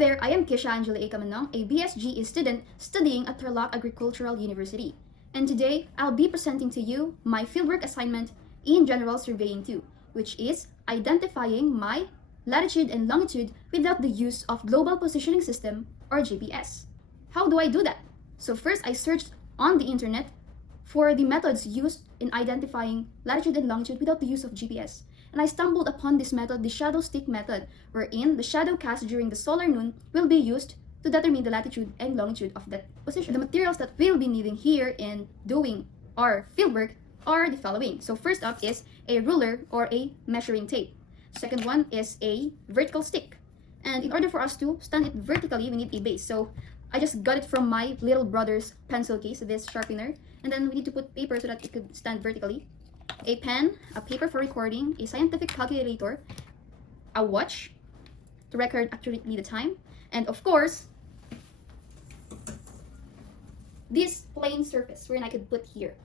there, I am Kisha Angela A. Kamanong, a BSGE student studying at Tarlac Agricultural University. And today, I'll be presenting to you my fieldwork assignment in General Surveying 2, which is identifying my latitude and longitude without the use of Global Positioning System or GPS. How do I do that? So first, I searched on the internet for the methods used in identifying latitude and longitude without the use of GPS. And I stumbled upon this method, the shadow stick method, wherein the shadow cast during the solar noon will be used to determine the latitude and longitude of that position. The materials that we'll be needing here in doing our fieldwork are the following. So first up is a ruler or a measuring tape. Second one is a vertical stick. And in order for us to stand it vertically, we need a base. So I just got it from my little brother's pencil case, this sharpener. And then we need to put paper so that it could stand vertically. A pen, a paper for recording, a scientific calculator, a watch to record accurately the time, and of course, this plain surface wherein I could put here.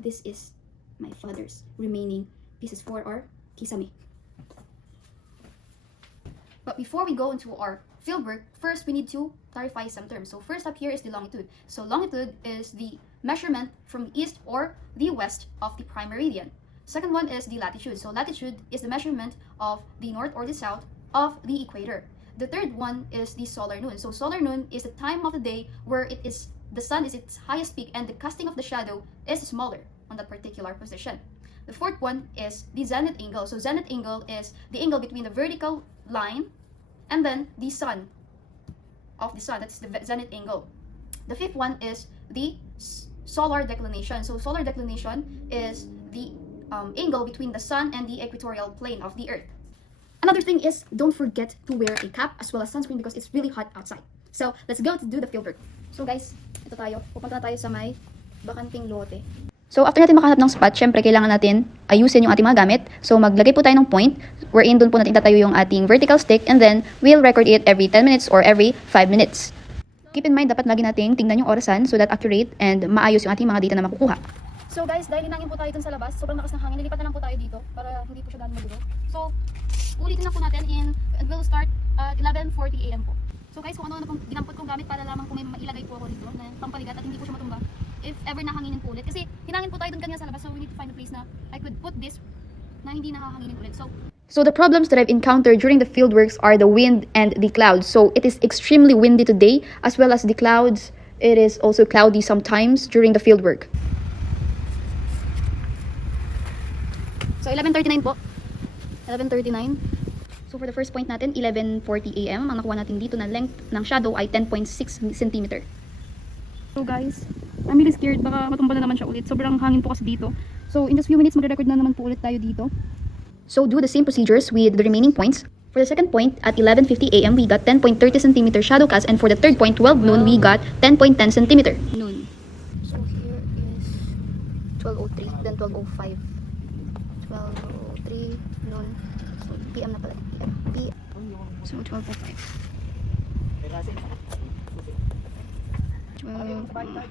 This is my father's remaining pieces for our kisame. But before we go into our fieldwork, first we need to clarify some terms. So first up here is the longitude. So longitude is the measurement from the east or the west of the prime meridian. Second one is the latitude. So latitude is the measurement of the north or the south of the equator. The third one is the solar noon. So solar noon is the time of the day where the sun is its highest peak and the casting of the shadow is smaller on that particular position. The fourth one is the zenith angle. So zenith angle is the angle between the vertical line and then the sun of the sun. That's the zenith angle. The fifth one is the solar declination. So solar declination is the angle between the sun and the equatorial plane of the earth. Another thing is, don't forget to wear a cap as well as sunscreen because it's really hot outside. So let's go to do the fieldwork. So guys, ito tayo. Pupunta na tayo sa may bakanting lote. So after natin makahanap ng spot, syempre kailangan natin ayusin yung ating mga gamit. So maglagay po tayo ng point wherein doon po natin itatayo yung ating vertical stick and then we'll record it every 10 minutes or every 5 minutes. Keep in mind, dapat lagi nating tingnan yung orasan so that accurate and maayos yung ating mga data na makukuha. So guys, dahil hinangin po tayo dun sa labas, sobrang lakas ng hangin, nilipat na lang po tayo dito para hindi po siya dahil magulo. So, ulitin lang po natin and we'll start at 11:40 AM po. So guys, kung ano na pong ginampot kong gamit para lamang kung may mailagay po ako dito na pampaligat at hindi po siya matumba if ever nahanginin po ulit. Kasi hinangin po tayo dun kanina sa labas, so we need to find a place na I could put this na hindi nakahanginin ulit. So the problems that I've encountered during the fieldworks are the wind and the clouds. So it is extremely windy today as well as the clouds. It is also cloudy sometimes during the fieldwork. So 11:39 po. 11:39. So for the first point natin, 11:40 AM. Ang nakuha natin dito na length ng shadow ay 10.6 cm. So guys, I'm really scared. Baka matumba na naman siya ulit. Sobrang hangin po kasi dito. So in just few minutes, magre-record na naman po ulit tayo dito. So do the same procedures with the remaining points. For the second point, at 11:50 AM, we got 10.30 cm shadow cast. And for the third point, 12 noon, we got 10.10 cm. Noon. So here is 12:03, then 12:05. 12:03, noon. So PM na pala. PM. So 12:05. 12.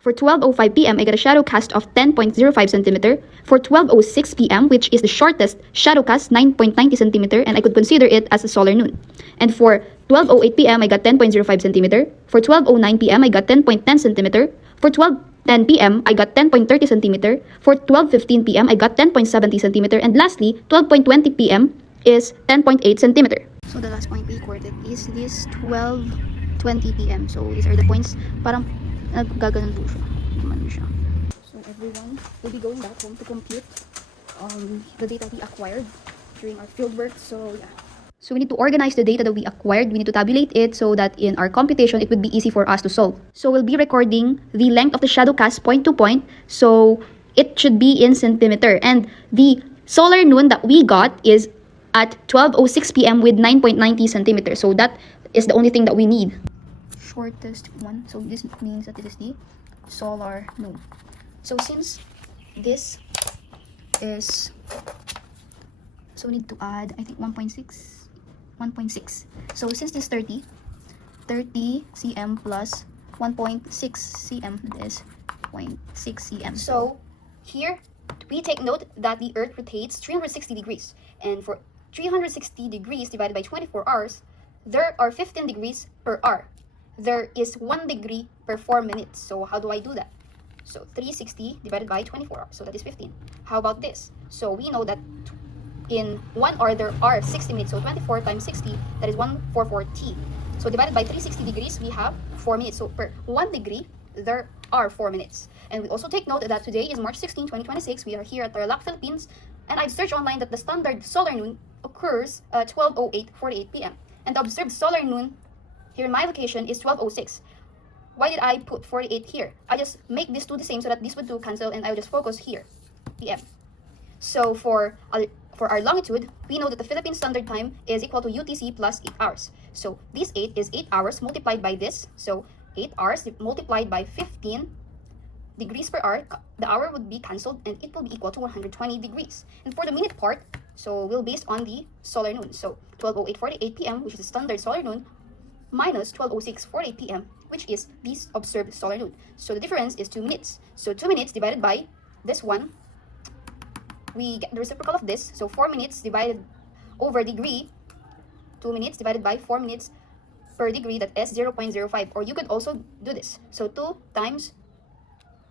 For 12:05 PM, I got a shadow cast of 10.05 cm. For 12:06 PM, which is the shortest shadow cast, 9.90 cm, and I could consider it as a solar noon. And for 12:08 PM, I got 10.05 cm. For 12:09 PM, I got 10.10 cm. For 12:10 PM, I got 10.30 cm. For 12:15 PM, I got 10.70 cm. And lastly, 12:20 PM is 10.8 cm. So the last point we recorded is this 12:20 PM. So these are the points. Parang nagaganon po siya. So everyone will be going back home to compute the data we acquired during our fieldwork. So yeah. So we need to organize the data that we acquired. We need to tabulate it so that in our computation, it would be easy for us to solve. So we'll be recording the length of the shadow cast point to point. So it should be in centimeter. And the solar noon that we got is at 12:06 PM with 9.90 centimeters. So that is the only thing that we need. Shortest one. So this means that this is the solar noon. So since this is, so we need to add, I think 1.6. So since this 30 cm plus 1.6 cm, that is 0.6 cm. So here we take note that the Earth rotates 360 degrees, and for 360 degrees divided by 24 hours, there are 15 degrees per hour. There is 1 degree per 4 minutes. So how do I do that? So 360 divided by 24 hours, so that is 15. How about this? So we know that in 1 hour there are 60 minutes, so 24 times 60, that is 144T. So divided by 360 degrees, we have 4 minutes. So per 1 degree, there are 4 minutes. And we also take note that today is March 16, 2026. We are here at Tarlac, Philippines. And I've searched online that the standard solar noon occurs at 12:08:48 p.m. And the observed solar noon here in my location is 12:06. Why did I put 48 here? I just make these two the same so that this would do cancel, and I will just focus here, PM. So for our longitude, we know that the Philippine Standard Time is equal to UTC plus 8 hours. So this 8 is 8 hours multiplied by this. So 8 hours multiplied by 15 degrees per hour, the hour would be cancelled, and it will be equal to 120 degrees. And for the minute part, so we'll based on the solar noon. So 12:08:48 p.m., which is the standard solar noon, minus 12:06:48 p.m., which is the observed solar noon. So the difference is 2 minutes. So 2 minutes divided by this one, we get the reciprocal of this. So 4 minutes divided over degree, 2 minutes divided by 4 minutes per degree, that is 0.05. Or you could also do this. So 2 times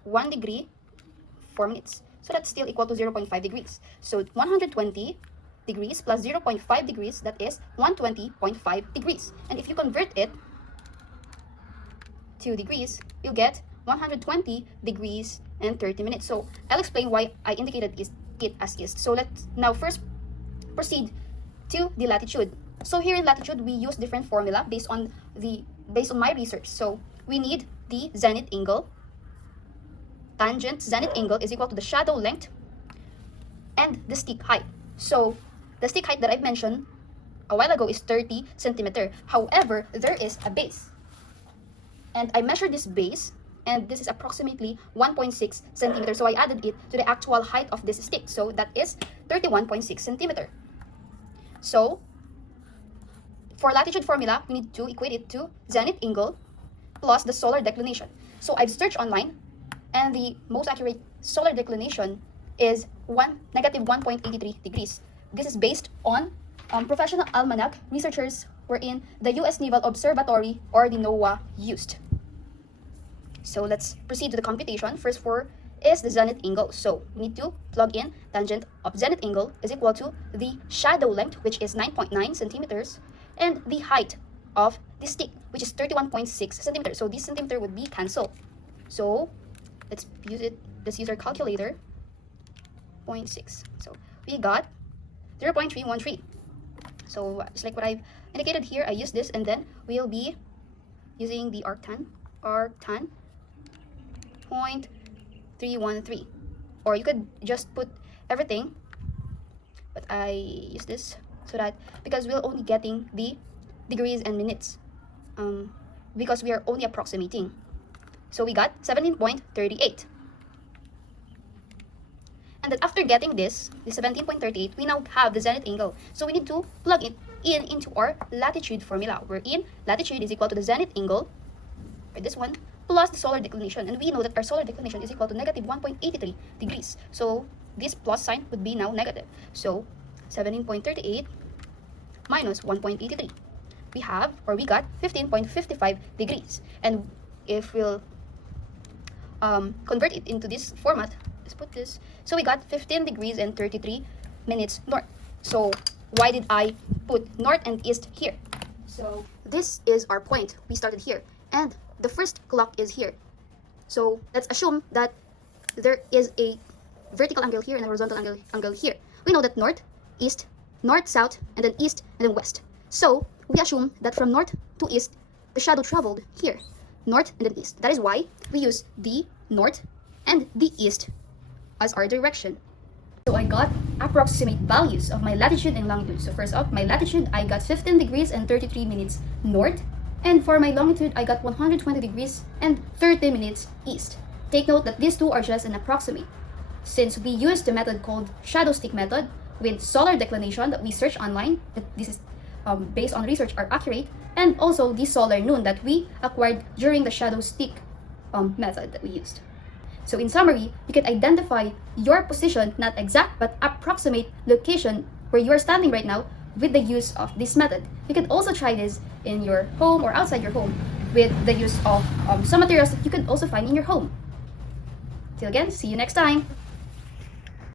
1 degree, 4 minutes. So that's still equal to 0.5 degrees. So 120 degrees plus 0.5 degrees, that is 120.5 degrees. And if you convert it to degrees, you get 120 degrees and 30 minutes. So I'll explain why I indicated it as east. So let's now first proceed to the latitude. So here in latitude, we use different formula based on my research. So we need the zenith angle. Tangent zenith angle is equal to the shadow length and the stick height. So the stick height that I mentioned a while ago is 30 centimeter. However, there is a base. And I measured this base, and this is approximately 1.6 centimeter. So I added it to the actual height of this stick. So that is 31.6 centimeter. So for latitude formula, we need to equate it to zenith angle plus the solar declination. So I've searched online, and the most accurate solar declination is negative 1.83 degrees. This is based on professional almanac researchers wherein the U.S. Naval Observatory or the NOAA used. So let's proceed to the computation. First is the zenith angle. So we need to plug in tangent of zenith angle is equal to the shadow length, which is 9.9 centimeters, and the height of the stick, which is 31.6 centimeters. So this centimeter would be cancelled. So let's use our calculator. 0.6. So we got 0.313. So just like what I've indicated here, I use this, and then we'll be using the arctan 0.313. Or you could just put everything, but I use this so that because we're only getting the degrees and minutes, because we are only approximating. So we got 17.38. And then after getting this, the 17.38, we now have the zenith angle. So we need to plug it into our latitude formula, wherein latitude is equal to the zenith angle, or this one, plus the solar declination. And we know that our solar declination is equal to negative 1.83 degrees. So this plus sign would be now negative. So 17.38 minus 1.83. We got 15.55 degrees. And if we'll convert it into this format, let's put this. So we got 15 degrees and 33 minutes north. So why did I put north and east here? So this is our point. We started here, and the first clock is here. So let's assume that there is a vertical angle here and a horizontal angle here. We know that north, east, north, south, and then east, and then west. So we assume that from north to east, the shadow traveled here, north and then east. That is why we use the north and the east as our direction. So I got approximate values of my latitude and longitude. So first off, my latitude, I got 15 degrees and 33 minutes north. And for my longitude, I got 120 degrees and 30 minutes east. Take note that these two are just an approximate, since we use the method called shadow stick method with solar declination that we search online. That this is based on research are accurate, and also the solar noon that we acquired during the shadow stick method that we used. So in summary, you can identify your position, not exact but approximate location where you are standing right now with the use of this method. You can also try this in your home or outside your home with the use of some materials that you can also find in your home. Till again, see you next time!